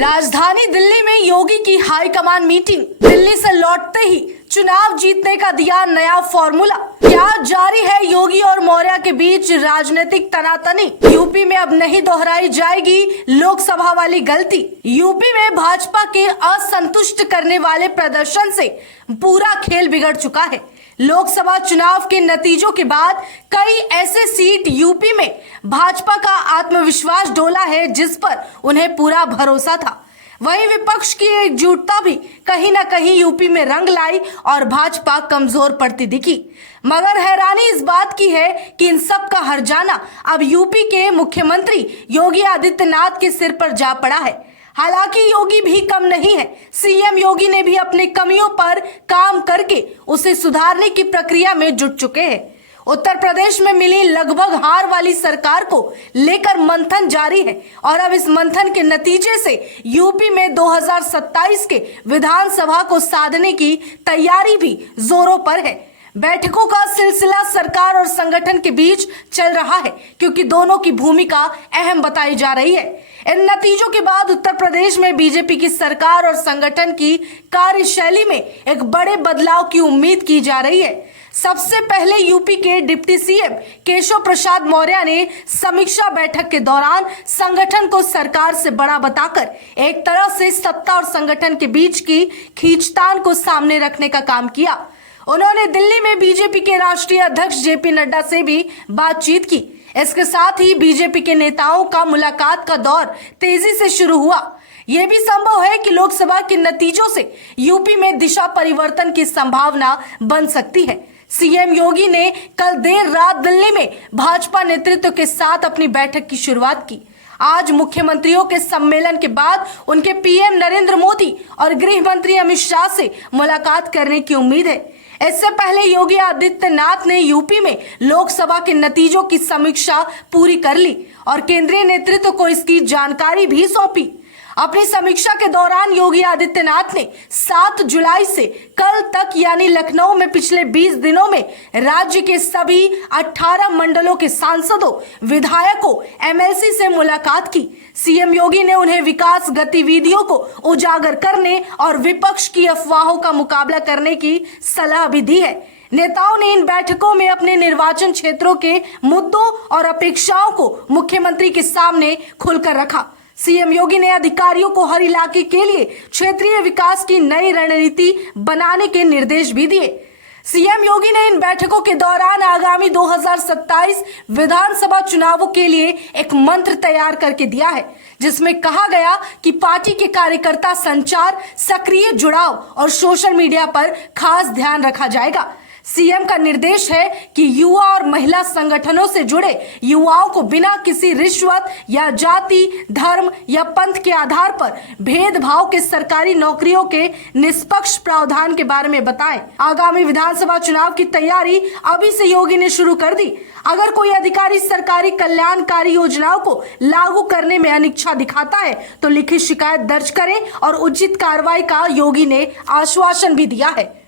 राजधानी दिल्ली में योगी की हाईकमान मीटिंग। दिल्ली से लौटते ही चुनाव जीतने का दिया नया फॉर्मूला। क्या जारी है योगी और मौर्य के बीच राजनीतिक तनातनी। यूपी में अब नहीं दोहराई जाएगी लोकसभा वाली गलती। यूपी में भाजपा के असंतुष्ट करने वाले प्रदर्शन से पूरा खेल बिगड़ चुका है। लोकसभा चुनाव के नतीजों के बाद कई ऐसे सीट यूपी में भाजपा का आत्मविश्वास डोला है जिस पर उन्हें पूरा भरोसा था। वहीं विपक्ष की एकजुटता भी कहीं न कहीं यूपी में रंग लाई और भाजपा कमजोर पड़ती दिखी। मगर हैरानी इस बात की है कि इन सब का हर्जाना अब यूपी के मुख्यमंत्री योगी आदित्यनाथ के सिर पर जा पड़ा है। हालांकि योगी भी कम नहीं है। सीएम योगी ने भी अपनी कमियों पर काम करके उसे सुधारने की प्रक्रिया में जुट चुके हैं। उत्तर प्रदेश में मिली लगभग हार वाली सरकार को लेकर मंथन जारी है और अब इस मंथन के नतीजे से यूपी में 2027 के विधानसभा को साधने की तैयारी भी जोरों पर है। बैठकों का सिलसिला सरकार और संगठन के बीच चल रहा है क्योंकि दोनों की भूमिका अहम बताई जा रही है। इन नतीजों के बाद उत्तर प्रदेश में बीजेपी की सरकार और संगठन की कार्यशैली में एक बड़े बदलाव की उम्मीद की जा रही है। सबसे पहले यूपी के डिप्टी सीएम केशव प्रसाद मौर्य ने समीक्षा बैठक के दौरान संगठन को सरकार से बड़ा बताकर एक तरह से सत्ता और संगठन के बीच की खींचतान को सामने रखने का काम किया। उन्होंने दिल्ली में बीजेपी के राष्ट्रीय अध्यक्ष जेपी नड्डा से भी बातचीत की। इसके साथ ही बीजेपी के नेताओं का मुलाकात का दौर तेजी से शुरू हुआ। यह भी संभव है कि लोकसभा के नतीजों से यूपी में दिशा परिवर्तन की संभावना बन सकती है। सीएम योगी ने कल देर रात दिल्ली में भाजपा नेतृत्व के साथ अपनी बैठक की शुरुआत की। आज मुख्यमंत्रियों के सम्मेलन के बाद उनके पीएम नरेंद्र मोदी और गृह मंत्री अमित शाह से मुलाकात करने की उम्मीद है। इससे पहले योगी आदित्यनाथ ने यूपी में लोकसभा के नतीजों की समीक्षा पूरी कर ली और केंद्रीय नेतृत्व को इसकी जानकारी भी सौंपी। अपनी समीक्षा के दौरान योगी आदित्यनाथ ने 7 जुलाई से कल तक यानी लखनऊ में पिछले 20 दिनों में राज्य के सभी 18 मंडलों के सांसदों, विधायकों, एमएलसी से मुलाकात की। सीएम योगी ने उन्हें विकास गतिविधियों को उजागर करने और विपक्ष की अफवाहों का मुकाबला करने की सलाह भी दी है। नेताओं ने इन बैठकों में अपने निर्वाचन क्षेत्रों के मुद्दों और अपेक्षाओं को मुख्यमंत्री के सामने खुलकर रखा। सीएम योगी ने अधिकारियों को हर इलाके के लिए क्षेत्रीय विकास की नई रणनीति बनाने के निर्देश भी दिए। सीएम योगी ने इन बैठकों के दौरान आगामी 2027 विधानसभा चुनावों के लिए एक मंत्र तैयार करके दिया है, जिसमें कहा गया कि पार्टी के कार्यकर्ता संचार, सक्रिय जुड़ाव और सोशल मीडिया पर खास ध्यान रखा जाएगा। सीएम का निर्देश है कि युवा और महिला संगठनों से जुड़े युवाओं को बिना किसी रिश्वत या जाति, धर्म या पंथ के आधार पर भेदभाव के सरकारी नौकरियों के निष्पक्ष प्रावधान के बारे में बताएं। आगामी विधानसभा चुनाव की तैयारी अभी से योगी ने शुरू कर दी। अगर कोई अधिकारी सरकारी कल्याणकारी योजनाओं को लागू करने में अनिच्छा दिखाता है तो लिखित शिकायत दर्ज करें और उचित कार्रवाई का योगी ने आश्वासन भी दिया है।